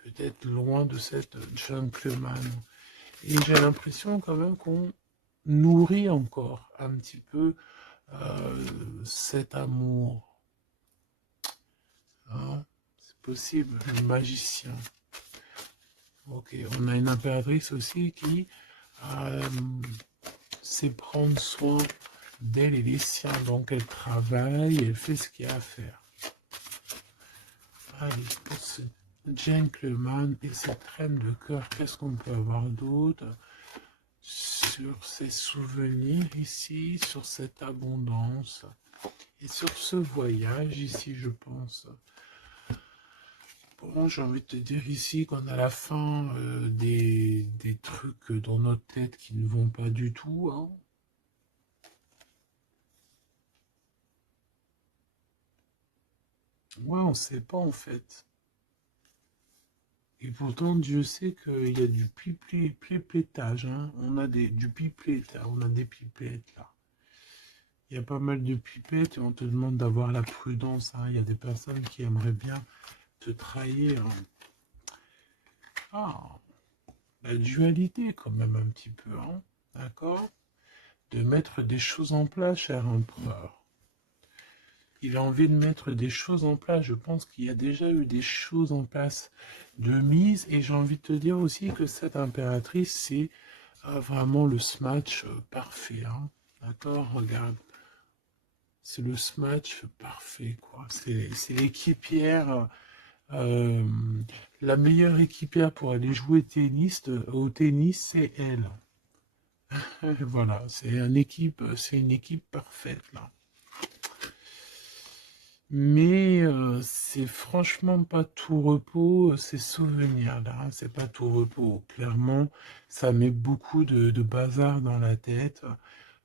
Peut-être loin de cette gentleman. Et j'ai l'impression quand même qu'on nourrit encore un petit peu cet amour. Hein, c'est possible, le magicien. Ok, on a une impératrice aussi qui sait prendre soin d'elle et des siens. Donc elle travaille, elle fait ce qu'il y a à faire. Allez, pour ce gentleman et cette reine de cœur, qu'est-ce qu'on peut avoir d'autre sur ces souvenirs ici, sur cette abondance et sur ce voyage ici, je pense. Bon, j'ai envie de te dire ici qu'on a la fin des trucs dans notre tête qui ne vont pas du tout. Hein. Ouais, on sait pas en fait. Et pourtant, Dieu sait qu'il y a du pipettage, hein. On a du pipette, on a des pipettes là. Il y a pas mal de pipettes et on te demande d'avoir la prudence, hein. Il y a des personnes qui aimeraient bien te trahir, hein. Ah, la dualité quand même un petit peu, hein. D'accord? De mettre des choses en place, cher empereur. Il a envie de mettre des choses en place. Je pense qu'il y a déjà eu des choses en place de mise. Et j'ai envie de te dire aussi que cette impératrice, c'est vraiment le smash parfait, hein. D'accord? Regarde. C'est le smash parfait, quoi. C'est l'équipière, euh, la meilleure équipière pour aller jouer au tennis, c'est elle. Voilà, c'est une équipe parfaite, là. Mais c'est franchement pas tout repos, ces souvenirs-là, hein. C'est pas tout repos. Clairement, ça met beaucoup de bazar dans la tête.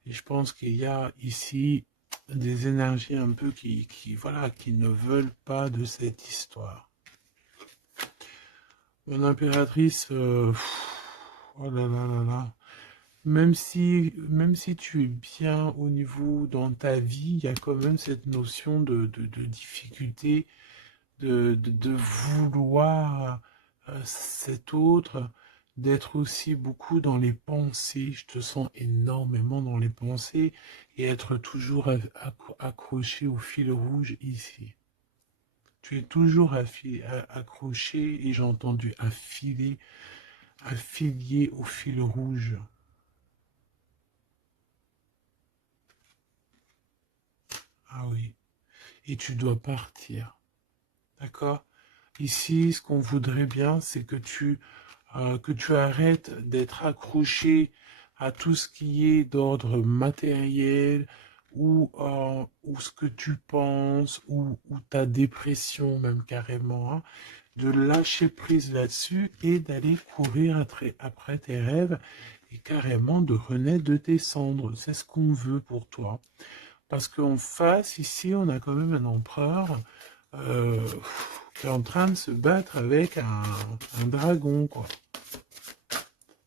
Et je pense qu'il y a ici des énergies un peu voilà, qui ne veulent pas de cette histoire. Mon impératrice, oh là là là là. Même si tu es bien au niveau dans ta vie, il y a quand même cette notion de difficulté, de vouloir cet autre, d'être aussi beaucoup dans les pensées. Je te sens énormément dans les pensées et être toujours accroché au fil rouge ici. Tu es toujours accroché et j'ai entendu affilié au fil rouge. Ah oui. Et tu dois partir. D'accord? Ici, ce qu'on voudrait bien, c'est que tu arrêtes d'être accroché à tout ce qui est d'ordre matériel ou ce que tu penses ou ta dépression même carrément, hein, de lâcher prise là-dessus et d'aller courir après tes rêves et carrément de renaître de tes cendres. C'est ce qu'on veut pour toi. Parce qu'en face, ici, on a quand même un empereur euh, qui est en train de se battre avec un dragon, quoi.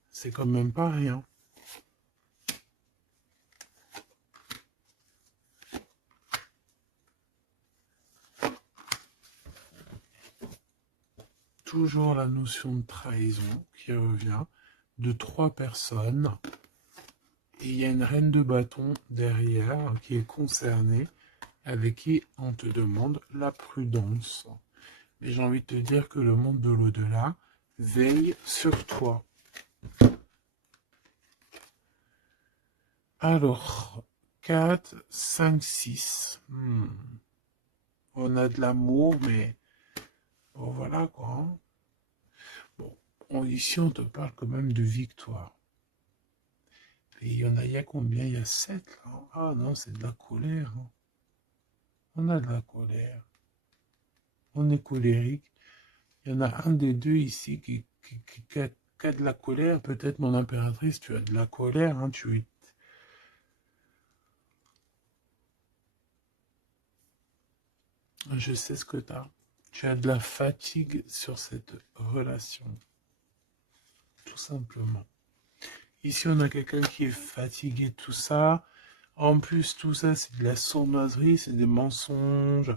C'est quand même pas rien. Toujours la notion de trahison qui revient de trois personnes. Et il y a une reine de bâton derrière qui est concernée, avec qui on te demande la prudence. Et j'ai envie de te dire que le monde de l'au-delà veille sur toi. Alors, 4, 5, 6. On a de l'amour, mais bon, voilà quoi, hein. Bon, ici, on te parle quand même de victoire. Et il y a combien? Il y a 7 là. Ah non, c'est de la colère, hein. On a de la colère. On est colérique. Il y en a un des deux ici qui a de la colère. Peut-être, mon impératrice, tu as de la colère, hein. Je sais ce que tu as. Tu as de la fatigue sur cette relation. Tout simplement. Ici, on a quelqu'un qui est fatigué de tout ça. En plus, tout ça, c'est de la sournoiserie, c'est des mensonges,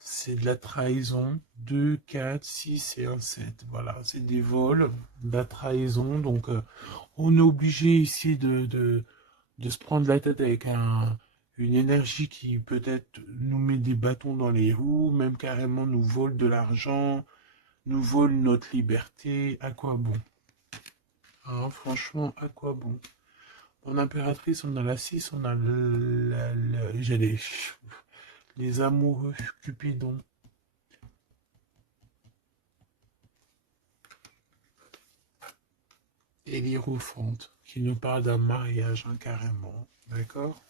c'est de la trahison. 2, 4, 6 et un 7. Voilà, c'est des vols, de la trahison. Donc, on est obligé ici de se prendre la tête avec une énergie qui peut-être nous met des bâtons dans les roues, même carrément nous vole de l'argent, nous vole notre liberté. À quoi bon? Hein, franchement, à quoi bon? En impératrice, on a la 6, on a j'ai les amoureux Cupidon. Et l'Hiérophante, qui nous parle d'un mariage, hein, carrément. D'accord?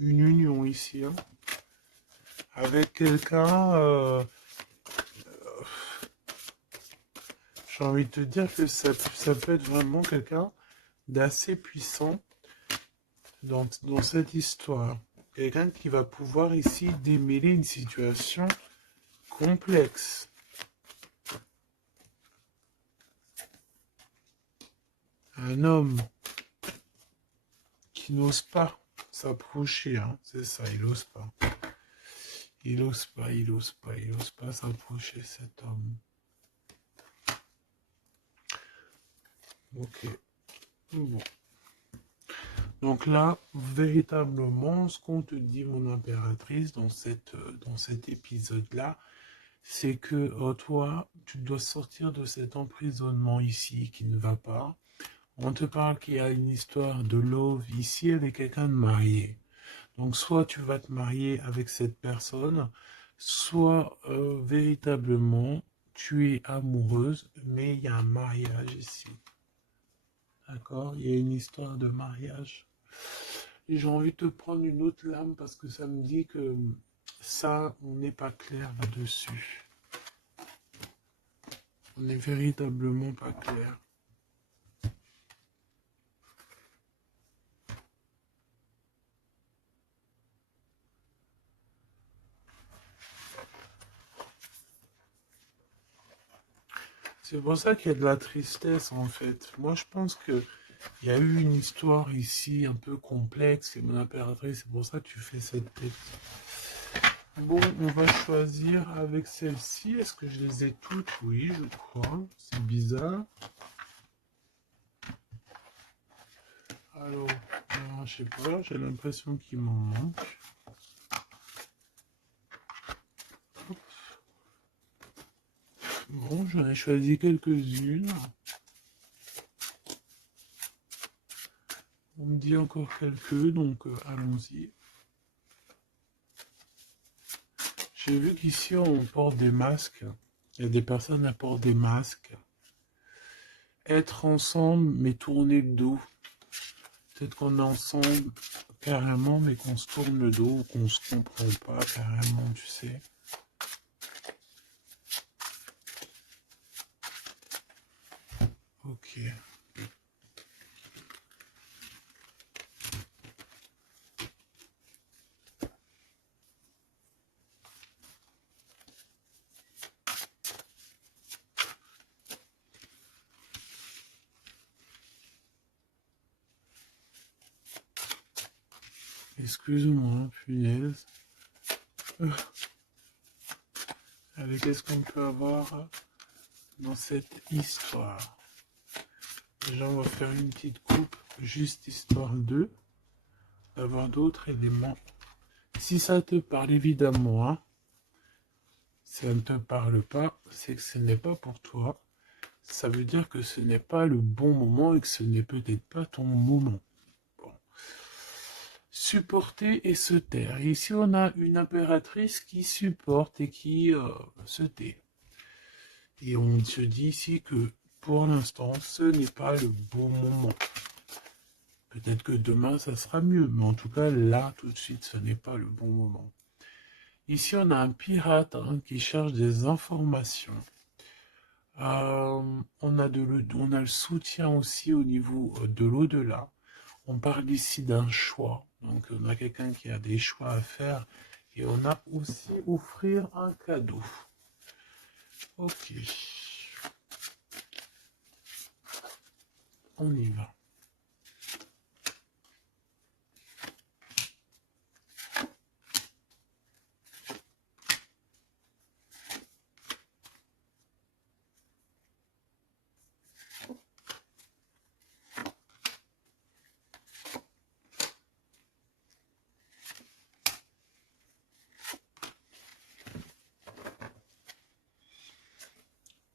Une union ici, hein, avec quelqu'un. J'ai envie de te dire que ça peut être vraiment quelqu'un d'assez puissant dans cette histoire. Quelqu'un qui va pouvoir ici démêler une situation complexe. Un homme qui n'ose pas s'approcher, hein, c'est ça, il n'ose pas. Il n'ose pas, il n'ose pas, il n'ose pas s'approcher, cet homme. Ok. Bon. Donc là, véritablement, ce qu'on te dit, mon impératrice, dans cet épisode-là, c'est que toi, tu dois sortir de cet emprisonnement ici qui ne va pas. On te parle qu'il y a une histoire de love ici avec quelqu'un de marié. Donc soit tu vas te marier avec cette personne, soit véritablement tu es amoureuse, mais il y a un mariage ici. D'accord? Il y a une histoire de mariage. Et j'ai envie de te prendre une autre lame parce que ça me dit que ça, on n'est pas clair là-dessus. On n'est véritablement pas clair. C'est pour ça qu'il y a de la tristesse en fait. Moi je pense que il y a eu une histoire ici un peu complexe et mon impératrice, c'est pour ça que tu fais cette tête. Bon, on va choisir avec celle-ci. Est-ce que je les ai toutes? Oui, je crois. C'est bizarre. Alors, je sais pas, j'ai l'impression qu'il m'en manque. Bon, j'en ai choisi quelques-unes. On me dit encore quelques, donc allons-y. J'ai vu qu'ici on porte des masques. Il y a des personnes qui portent des masques. Être ensemble, mais tourner le dos. Peut-être qu'on est ensemble carrément, mais qu'on se tourne le dos, ou qu'on se comprend pas carrément, tu sais. Ok. Excuse-moi, punaise. Allez, qu'est-ce qu'on peut avoir dans cette histoire? Déjà, on va faire une petite coupe, juste histoire d'avoir d'autres éléments. Si ça te parle, évidemment, hein, si ça ne te parle pas, c'est que ce n'est pas pour toi. Ça veut dire que ce n'est pas le bon moment et que ce n'est peut-être pas ton moment. Bon. Supporter et se taire. Ici, on a une impératrice qui supporte et qui se tait. Et on se dit ici que pour l'instant, ce n'est pas le bon moment. Peut-être que demain, ça sera mieux, mais en tout cas, là, tout de suite, ce n'est pas le bon moment. Ici, on a un pirate hein, qui cherche des informations. On a le soutien aussi au niveau de l'au-delà. On parle ici d'un choix. Donc, on a quelqu'un qui a des choix à faire. Et on a aussi offrir un cadeau. Ok. On y va.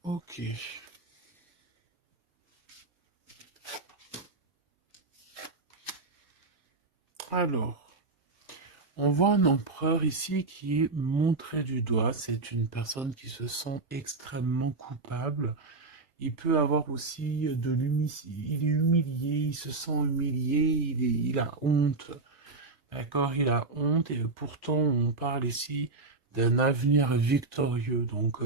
Ok. Alors, on voit un empereur ici qui est montré du doigt. C'est une personne qui se sent extrêmement coupable. Il peut avoir aussi de l'humilité. Il est humilié, il se sent humilié, il a honte. D'accord, il a honte et pourtant on parle ici d'un avenir victorieux. Donc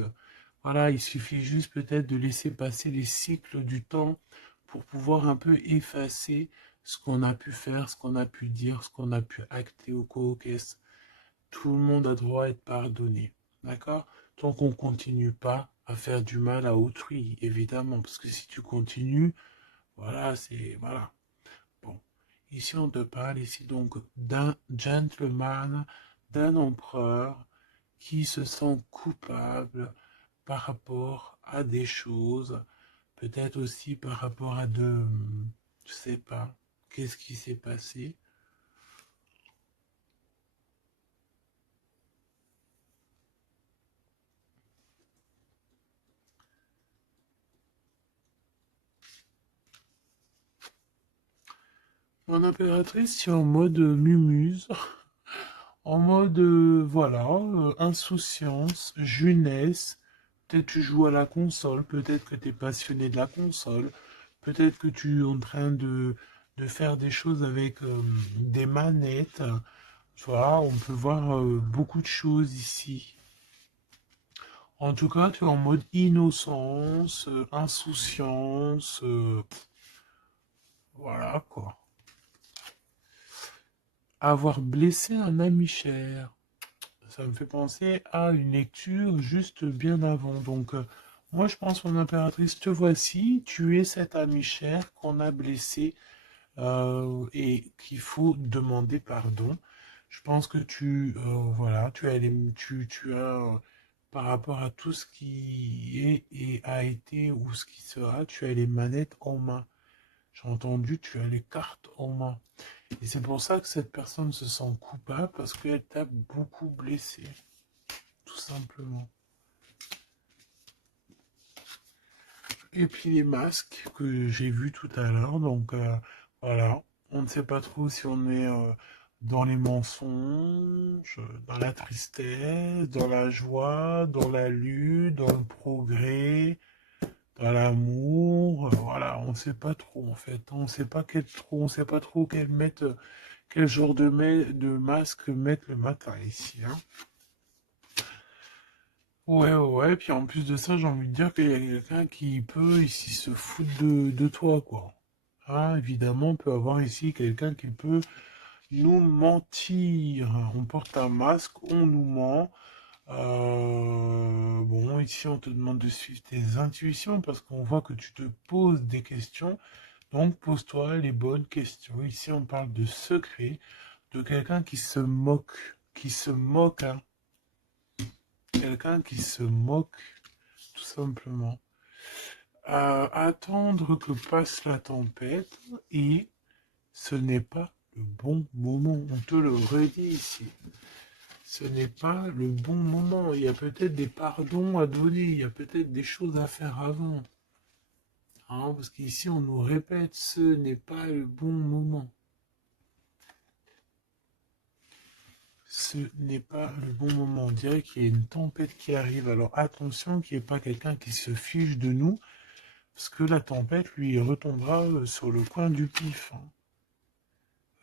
voilà, il suffit juste peut-être de laisser passer les cycles du temps pour pouvoir un peu effacer ce qu'on a pu faire, ce qu'on a pu dire, ce qu'on a pu acter au co-caisse. Tout le monde a droit à être pardonné. D'accord? tant qu'on continue pas à faire du mal à autrui, évidemment, parce que si tu continues, voilà, c'est, voilà. Bon, ici on te parle ici donc d'un gentleman, d'un empereur qui se sent coupable par rapport à des choses, peut-être aussi par rapport à je sais pas, qu'est-ce qui s'est passé. Mon impératrice, c'est en mode mumuse, en mode, voilà, insouciance, jeunesse. Peut-être tu joues à la console, peut-être que tu es passionné de la console, peut-être que tu es en train de faire des choses avec des manettes. Voilà, on peut voir beaucoup de choses ici. En tout cas, tu es en mode innocence, insouciance, voilà quoi. Avoir blessé un ami cher. Ça me fait penser à une lecture juste bien avant. Donc, moi, je pense, mon impératrice, te voici. Tu es cet ami cher qu'on a blessé et qu'il faut demander pardon. Je pense que voilà, tu as, par rapport à tout ce qui est et a été ou ce qui sera, tu as les manettes en main. J'ai entendu, tu as les cartes en main. Et c'est pour ça que cette personne se sent coupable parce qu'elle t'a beaucoup blessé, tout simplement. Et puis les masques que j'ai vus tout à l'heure, donc voilà, on ne sait pas trop si on est dans les mensonges, dans la tristesse, dans la joie, dans la lutte, dans le progrès, dans l'amour, voilà, on ne sait pas trop en fait, on sait pas trop quel genre de masque mettre le matin ici, hein. Ouais, ouais, ouais, puis en plus de ça, j'ai envie de dire qu'il y a quelqu'un qui peut ici se foutre de toi, quoi. Ah, évidemment, on peut avoir ici quelqu'un qui peut nous mentir. On porte un masque, on nous ment. Bon, ici, on te demande de suivre tes intuitions parce qu'on voit que tu te poses des questions. Donc, pose-toi les bonnes questions. Ici, on parle de secret, de quelqu'un qui se moque, hein. Quelqu'un qui se moque, tout simplement. Attendre que passe la tempête et ce n'est pas le bon moment. On te le redit ici. Ce n'est pas le bon moment. Il y a peut-être des pardons à donner. Il y a peut-être des choses à faire avant. Hein, parce qu'ici, on nous répète, ce n'est pas le bon moment. Ce n'est pas le bon moment. On dirait qu'il y a une tempête qui arrive. Alors attention qu'il n'y ait pas quelqu'un qui se fiche de nous. Parce que la tempête, lui, retombera sur le coin du pif, hein.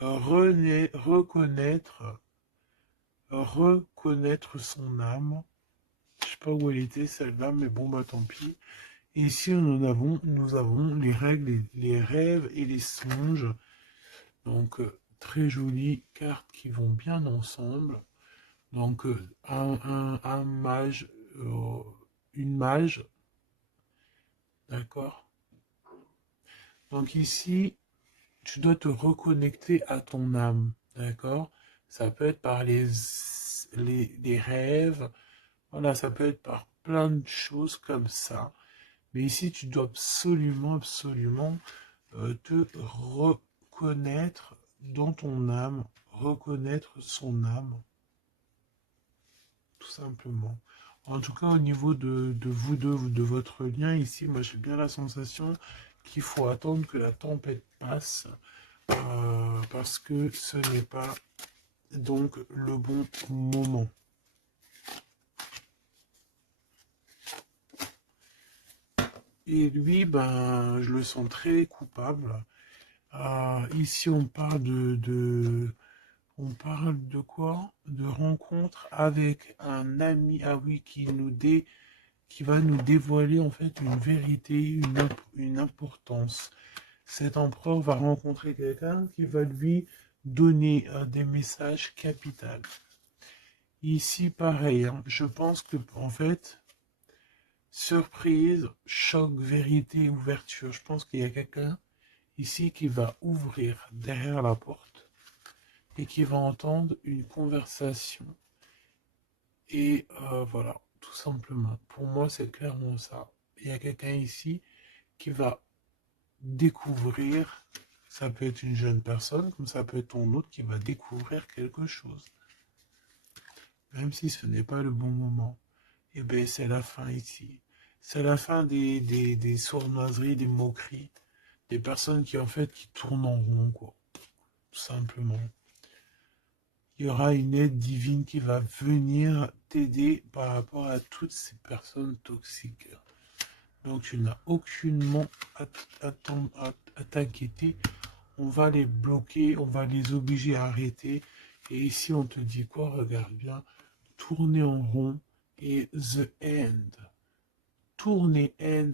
Reconnaître son âme. Je sais pas où elle était celle-là, mais bon bah tant pis. Et ici nous avons les règles, les rêves et les songes. Donc très jolies cartes qui vont bien ensemble. Donc un mage, une mage, d'accord. Donc ici, tu dois te reconnecter à ton âme, d'accord? Ça peut être par les rêves, voilà, ça peut être par plein de choses comme ça. Mais ici, tu dois absolument, absolument te reconnaître dans ton âme, reconnaître son âme, tout simplement. En tout cas, au niveau de vous deux, de votre lien ici, moi j'ai bien la sensation qu'il faut attendre que la tempête passe parce que ce n'est pas donc le bon moment. Et lui, ben, je le sens très coupable. Ici, on parle on parle de quoi? De rencontre avec un ami, ah oui, qui va nous dévoiler en fait une vérité, une importance. Cet empereur va rencontrer quelqu'un qui va lui donner des messages capitaux. Ici, pareil, hein. Je pense que, en fait, surprise, choc, vérité, ouverture. Je pense qu'il y a quelqu'un ici qui va ouvrir derrière la porte et qui va entendre une conversation. Et voilà, tout simplement. Pour moi, c'est clairement ça. Il y a quelqu'un ici qui va découvrir, ça peut être une jeune personne, comme ça peut être ton autre qui va découvrir quelque chose. Même si ce n'est pas le bon moment. Et bien, c'est la fin ici. C'est la fin des sournoiseries, des moqueries, des personnes qui, en fait, qui tournent en rond, quoi. Tout simplement. Il y aura une aide divine qui va venir t'aider par rapport à toutes ces personnes toxiques. Donc tu n'as aucunement à t'inquiéter. On va les bloquer, on va les obliger à arrêter. Et ici on te dit quoi? Regarde bien. Tourner en rond et the end. Tourner end.